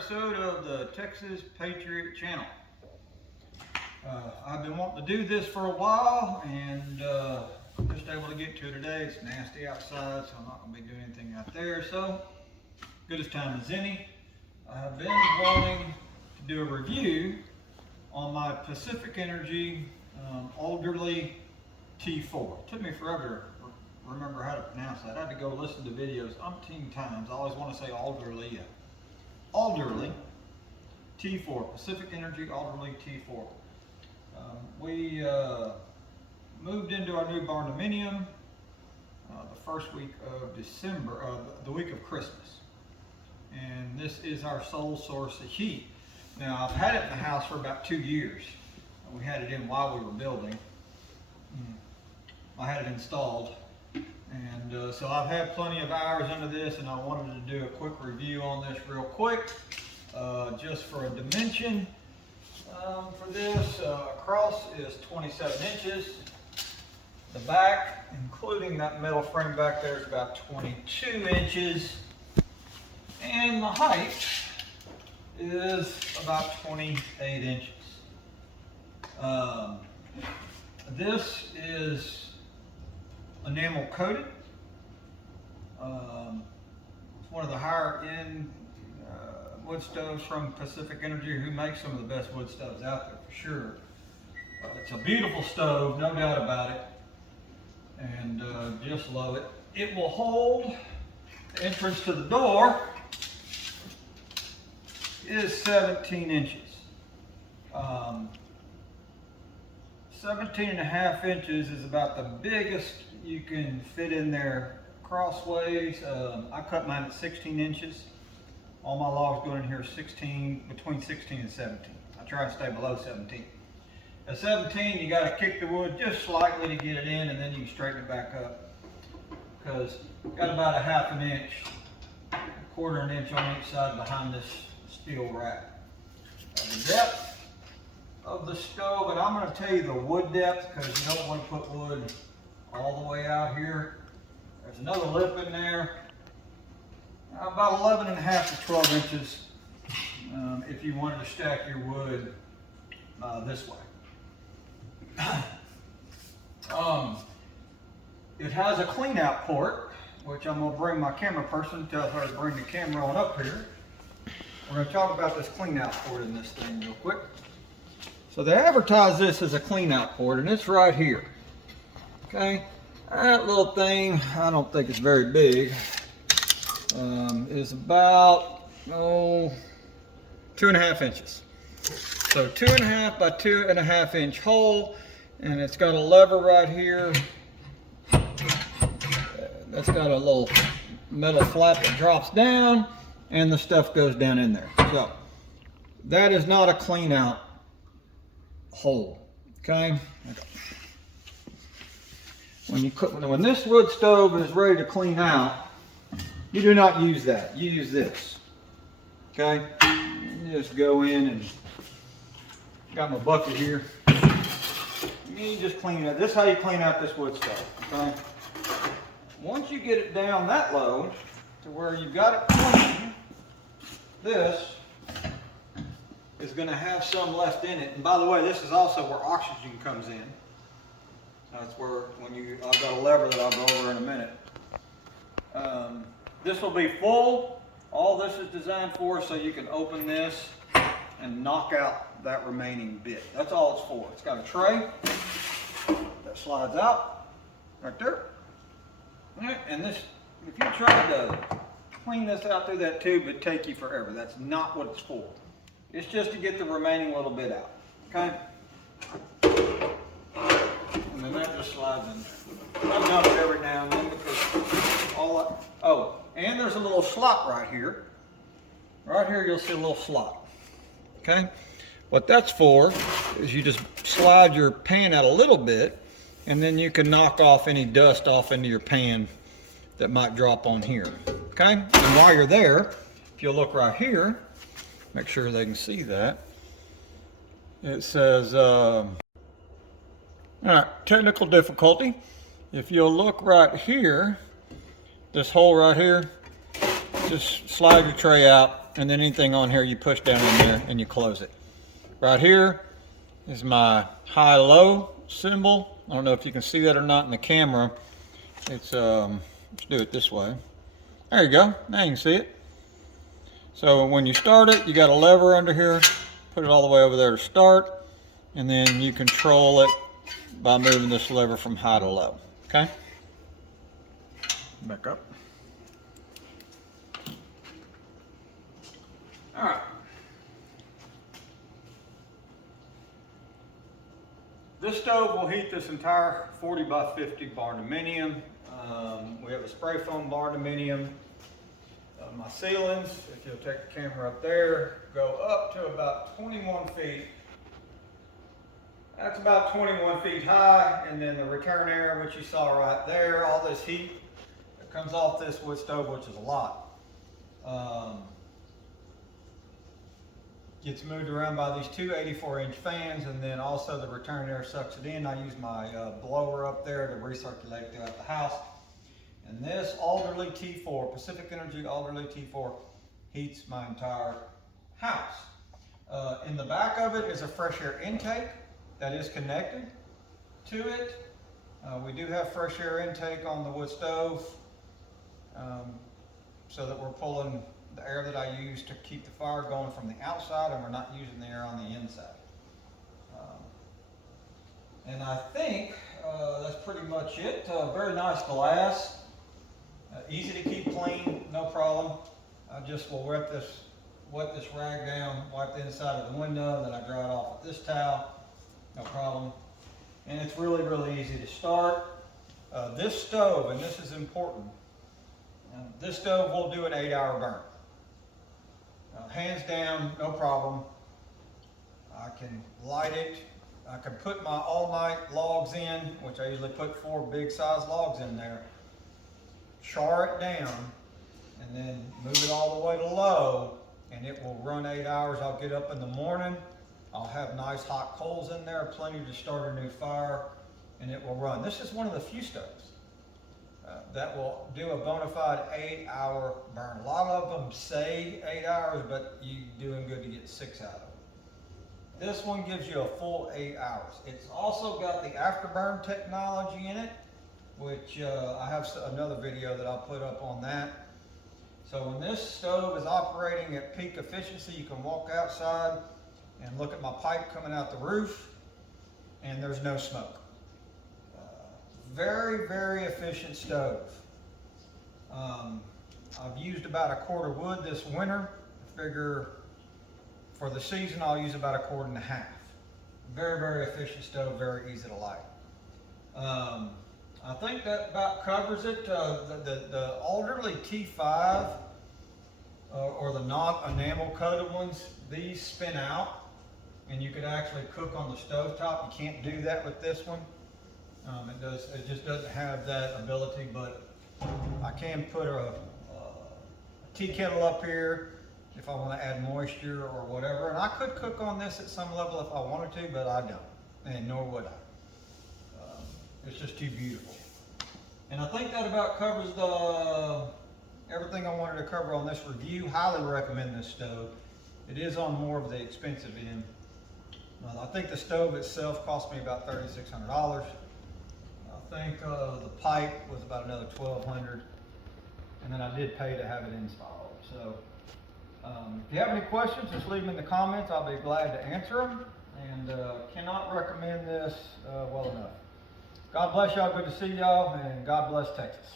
episode of the Texas Patriot Channel. I've been wanting to do this for a while and just able to get to it today. It's nasty outside, so I'm not going to be doing anything out there. So, good as time as any. I've been wanting to do a review on my Pacific Energy Alderlea T4. It took me forever to remember how to pronounce that. I had to go listen to videos umpteen times. I always want to say Alderlea. Alderlea T4, Pacific Energy Alderlea T4. We moved into our new barn dominium the first week of December, the week of Christmas. And this is our sole source of heat. Now, I've had it in the house for about 2 years. We had it in while we were building. I had it installed. And so I've had plenty of hours into this, and I wanted to do a quick review on this real quick, just for a dimension. For this, across is 27 inches. The back, including that metal frame back there, is about 22 inches. And the height is about 28 inches. This is enamel coated. It's one of the higher end wood stoves from Pacific Energy, who makes some of the best wood stoves out there for sure. It's a beautiful stove, no doubt about it, and just love it. It will hold. The entrance to the door is 17 inches. 17.5 inches is about the biggest you can fit in there crossways. I cut mine at 16 inches. All my logs going in here are between 16 and 17. I try to stay below 17. At 17, you got to kick the wood just slightly to get it in, and then you can straighten it back up. Because got about a ½ an inch, a quarter an inch on each side behind this steel rack. The depth of the stove, and I'm going to tell you the wood depth because you don't want to put wood all the way out here. There's another lip in there, about 11.5 to 12 inches if you wanted to stack your wood this way. It has a clean out port, which I'm going to bring my camera person, tell her to bring the camera on up here. We're going to talk about this clean out port in this thing real quick. So they advertise this as a clean out port, and it's right here. Okay, that little thing, I don't think it's very big, is about 2.5 inches. So 2.5 by 2.5 inch hole, and it's got a lever right here. That's got a little metal flap that drops down, and the stuff goes down in there. So that is not a clean out hole. Okay. When this wood stove is ready to clean out, you do not use that. You use this. Okay. You just go in and got my bucket here. You just clean it. This is how you clean out this wood stove. Okay. Once you get it down that low to where you've got it clean, this is going to have some left in it. And by the way, this is also where oxygen comes in. That's where, I've got a lever that I'll go over in a minute. This will be full. All this is designed for so you can open this and knock out that remaining bit. That's all it's for. It's got a tray that slides out right there. All right, and this, if you try to clean this out through that tube, it'd take you forever. That's not what it's for. It's just to get the remaining little bit out. Okay? And then that just slides in there. I've done it every now and then because and there's a little slot right here. Right here you'll see a little slot. Okay? What that's for is you just slide your pan out a little bit, and then you can knock off any dust off into your pan that might drop on here. Okay? And while you're there, if you'll look right here, make sure they can see that. It says, all right, technical difficulty. If you'll look right here, this hole right here, just slide your tray out and then anything on here you push down in there and you close it. Right here is my high-low symbol. I don't know if you can see that or not in the camera. It's let's do it this way. There you go. Now you can see it. So when you start it, you got a lever under here. Put it all the way over there to start, and then you control it by moving this lever from high to low. Okay? Back up. All right. This stove will heat this entire 40 by 50 barndominium. We have a spray foam barndominium. My ceilings, if you'll take the camera up there, go up to about 21 feet. That's about 21 feet high, and then the return air, which you saw right there, all this heat that comes off this wood stove, which is a lot, gets moved around by these two 84-inch fans, and then also the return air sucks it in. I use my blower up there to recirculate throughout the house. And this Alderlea T4, Pacific Energy Alderlea T4, heats my entire house. In the back of it is a fresh air intake that is connected to it. We do have fresh air intake on the wood stove, so that we're pulling the air that I use to keep the fire going from the outside, and we're not using the air on the inside. And I think that's pretty much it. Very nice glass. Easy to keep clean, no problem. I just will wet this rag down, wipe the inside of the window, then I dry it off with this towel, no problem. And it's really, really easy to start. This stove, and this is important, this stove will do an 8-hour burn. Hands down, no problem. I can light it. I can put my all-night logs in, which I usually put 4 big size logs in there. Char it down, and then move it all the way to low, and it will run 8 hours. I'll get up in the morning, I'll have nice hot coals in there, plenty to start a new fire, and it will run. This is one of the few stoves that will do a bona fide 8-hour burn. A lot of them say 8 hours, but you're doing good to get 6 out of it. This one gives you a full 8 hours. It's also got the afterburn technology in it, which I have another video that I'll put up on that. So when this stove is operating at peak efficiency, you can walk outside and look at my pipe coming out the roof, and there's no smoke. Very, very efficient stove. I've used about a quart of wood this winter. I figure for the season I'll use about a quart and a half. Very, very efficient stove, very easy to light. I think that about covers it. The Alderlea T5 or the non-enamel coated ones, these spin out and you could actually cook on the stovetop. You can't do that with this one. It just doesn't have that ability, but I can put a tea kettle up here if I want to add moisture or whatever. And I could cook on this at some level if I wanted to, but I don't, and nor would I. It's just too beautiful. And I think that about covers everything I wanted to cover on this review. Highly recommend this stove. It is on more of the expensive end. I think the stove itself cost me about $3,600. I think the pipe was about another $1,200, and then I did pay to have it installed. So if you have any questions, just leave them in the comments. I'll be glad to answer them, and cannot recommend this well enough. God bless y'all. Good to see y'all, and God bless Texas.